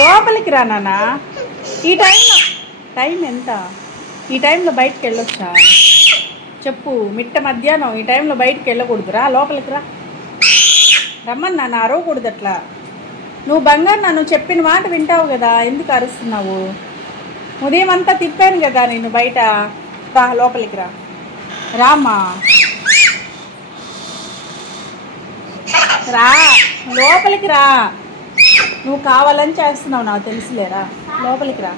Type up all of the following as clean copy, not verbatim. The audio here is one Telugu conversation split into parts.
లోపలికి రా నాన్న. ఈ టైంలో టైం ఎంత? ఈ టైంలో బయటకు వెళ్ళొచ్చా చెప్పు? మిట్ట మధ్యాహ్నం ఈ టైంలో బయటకు వెళ్ళకూడదురా. లోపలికి రా. రమ్మని నాన్న, అరవకూడదు అట్లా. నువ్వు బంగారు నన్ను చెప్పిన మాట వింటావు కదా, ఎందుకు అరుస్తున్నావు? ఉదయం అంతా తిప్పాను కదా నేను బయట. రా లోపలికి రా. రామ్మా రా, లోపలికి రా. నువ్వు కావాలని చేస్తున్నావు నాకు తెలుసులేరా. లోపలికి రా.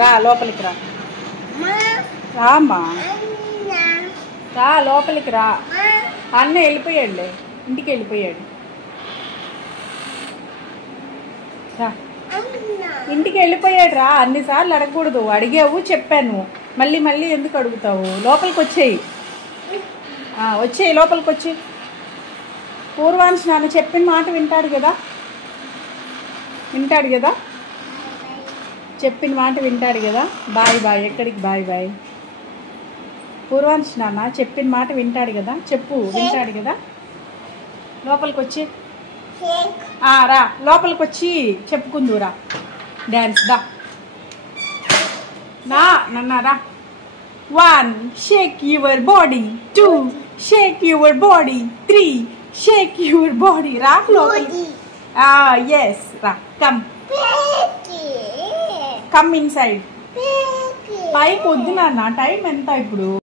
రా లోపలికి రా. రామ్మా రా లోపలికి రా. అన్న వెళ్ళిపోయాడులే, ఇంటికి వెళ్ళిపోయాడు. రా, ఇంటికి వెళ్ళిపోయాడు రా. అన్నిసార్లు అడగకూడదు. అడిగావు చెప్పాను, మళ్ళీ మళ్ళీ ఎందుకు అడుగుతావు? లోపలికి వచ్చేయి. వచ్చేయి, లోపలికి వచ్చి. పూర్వాంశ్ నాన్న చెప్పిన మాట వింటాడు కదా, వింటాడు కదా, చెప్పిన మాట వింటాడు కదా. Bye bye. ఎక్కడికి బాయ్ బాయ్? పూర్వాంశ్ నాన్న చెప్పిన మాట వింటాడు కదా, చెప్పు. వింటాడు కదా. లోపలికి వచ్చి రా. లోపలికి వచ్చి చెప్పుకుందురా. డ్యాన్స్ దా నా నన్న రా. 1 Sheikh your body, 2 Sheikh your body, 3 Sheikh your body. రా లోపలికి. ఎస్ రా. Come inside. పైకి వద్దు నాన్న. టైం ఎంత ఇప్పుడు?